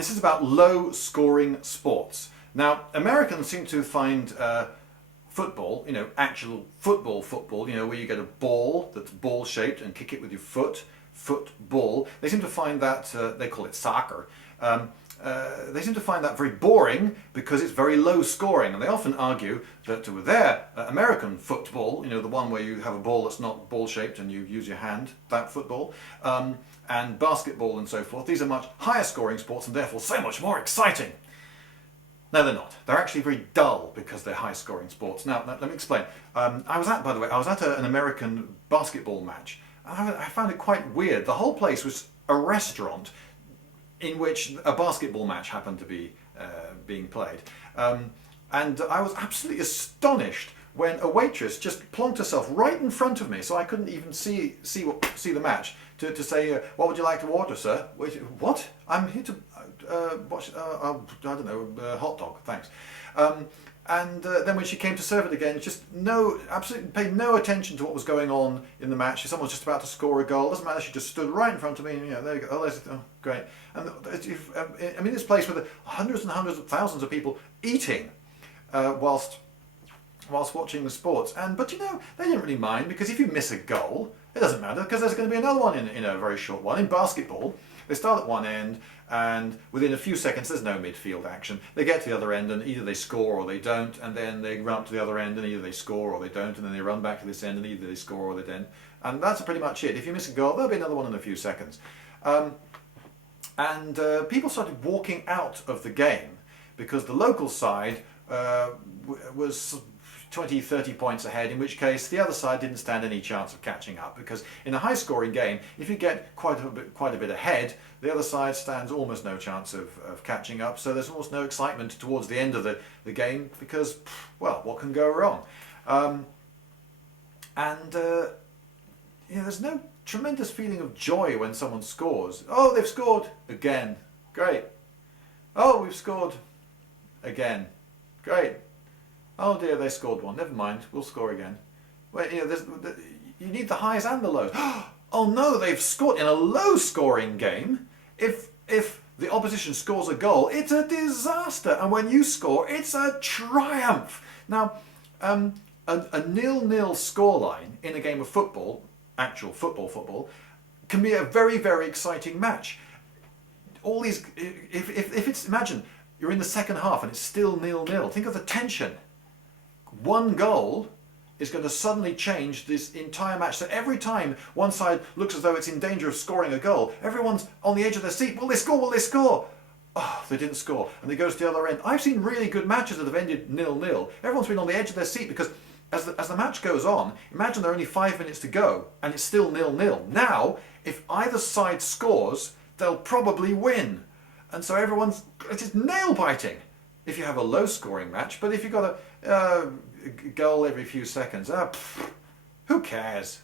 This is about low-scoring sports. Now, Americans seem to find football, actual football, where you get a ball that's ball-shaped and kick it with your football. They seem to find that, they call it soccer, they seem to find that very boring because it's very low scoring, and they often argue that with their American football, the one where you have a ball that's not ball shaped and you use your hand, that football, and basketball and so forth, these are much higher scoring sports and therefore so much more exciting. No, they're not. They're actually very dull because they're high scoring sports. Now, let me explain. I was at an American basketball match. I found it quite weird. The whole place was a restaurant in which a basketball match happened to be being played. And I was absolutely astonished when a waitress just plonked herself right in front of me, so I couldn't even see the match, to say, what would you like to order, sir? What? I'm here to watch, I don't know, hot dog, thanks. And then when she came to serve it again, absolutely paid no attention to what was going on in the match. Someone was just about to score a goal. Doesn't matter. She just stood right in front of me. And, there you go. Oh, great. And this place with hundreds and hundreds of thousands of people eating whilst watching the sports. But they didn't really mind, because if you miss a goal, it doesn't matter, because there's going to be another one in a very short while. In basketball, they start at one end, and within a few seconds there's no midfield action. They get to the other end and either they score or they don't, and then they run up to the other end and either they score or they don't, and then they run back to this end and either they score or they don't. And that's pretty much it. If you miss a goal, there'll be another one in a few seconds. People started walking out of the game because the local side was 20, 30 points ahead, in which case the other side didn't stand any chance of catching up, because in a high scoring game, if you get quite a bit ahead, the other side stands almost no chance of catching up, so there's almost no excitement towards the end of the game, because, well, what can go wrong? There's no tremendous feeling of joy when someone scores. Oh, they've scored again, great. Oh, we've scored again, great. Oh dear, they scored one. Never mind, we'll score again. Wait, you need the highs and the lows. Oh no, they've scored in a low-scoring game. If the opposition scores a goal, it's a disaster, and when you score, it's a triumph. Now, a 0-0 scoreline in a game of football, actual football, can be a very, very exciting match. All these, if it's, imagine you're in the second half and it's still 0-0. Think of the tension. One goal is going to suddenly change this entire match. So every time one side looks as though it's in danger of scoring a goal, everyone's on the edge of their seat. Will they score? Will they score? Oh, they didn't score. And they go to the other end. I've seen really good matches that have ended 0-0. Everyone's been on the edge of their seat because as the match goes on, imagine there are only 5 minutes to go and it's still 0-0. Now, if either side scores, they'll probably win. And so it's just nail-biting if you have a low-scoring match. But if you've got a goal every few seconds, who cares?